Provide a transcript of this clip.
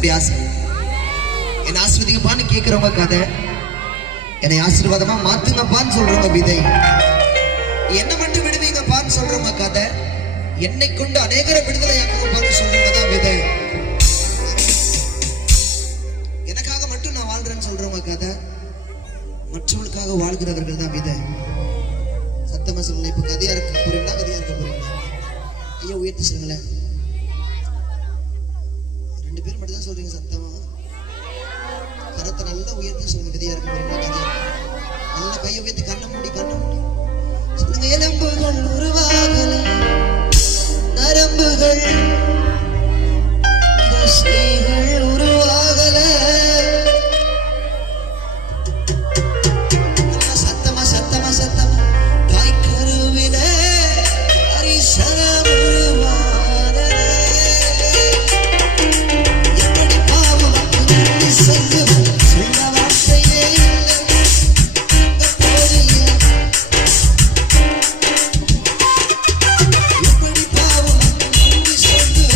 அப்படி ஆசை. என்னை ஆசீர்வதிங்கப்பான்னு கேட்கிறவங்க கதை, என்னை ஆசீர்வாதமா மாத்துங்கப்பான்னு சொல்றவங்க விதை, என்ன மட்டும் விடுவீங்கப்பான்னு சொல்றவங்க கதை, என்னை கொண்டு அநேகரை விடுதலையாக்குங்கப்பான்னு சொல்றவங்க தான் விதை. எனக்காக மட்டும் நான் வாழ்றேன்னு சொல்றவங்க கதை, மற்றவர்களுக்காக வாழ்கிறவர்கள் தான் விதை. சத்தமா சொல்லுங்க. இப்ப கதையா இருக்க போறீங்களா, கதையா இருக்க போறீங்களா? ஐயா உயர்த்தி சொல்லுங்களேன். 2 பேர் மட்டும் தான் சொல்றீங்க சத்தமா. கரத்தை நல்லா உயர்த்தி சொல்லுங்க. கதையா இருக்க போறீங்களா, கதையா நல்ல கையை உயர்த்தி கண்ணை மூடி சொல்லுங்க. எலும்புகள் உருவாகல, நரம்புகள் தசைகள் உருவாகல. சத்தமா சத்தமா சத்தமா. தாய்க்கருவில அரிசனம் உருவானதே. எப்படி பாவம் சொல்லுவேன், சொல்ல வார்த்தையே இல்லை. எப்படி பாவம் சொல்லுவேன்.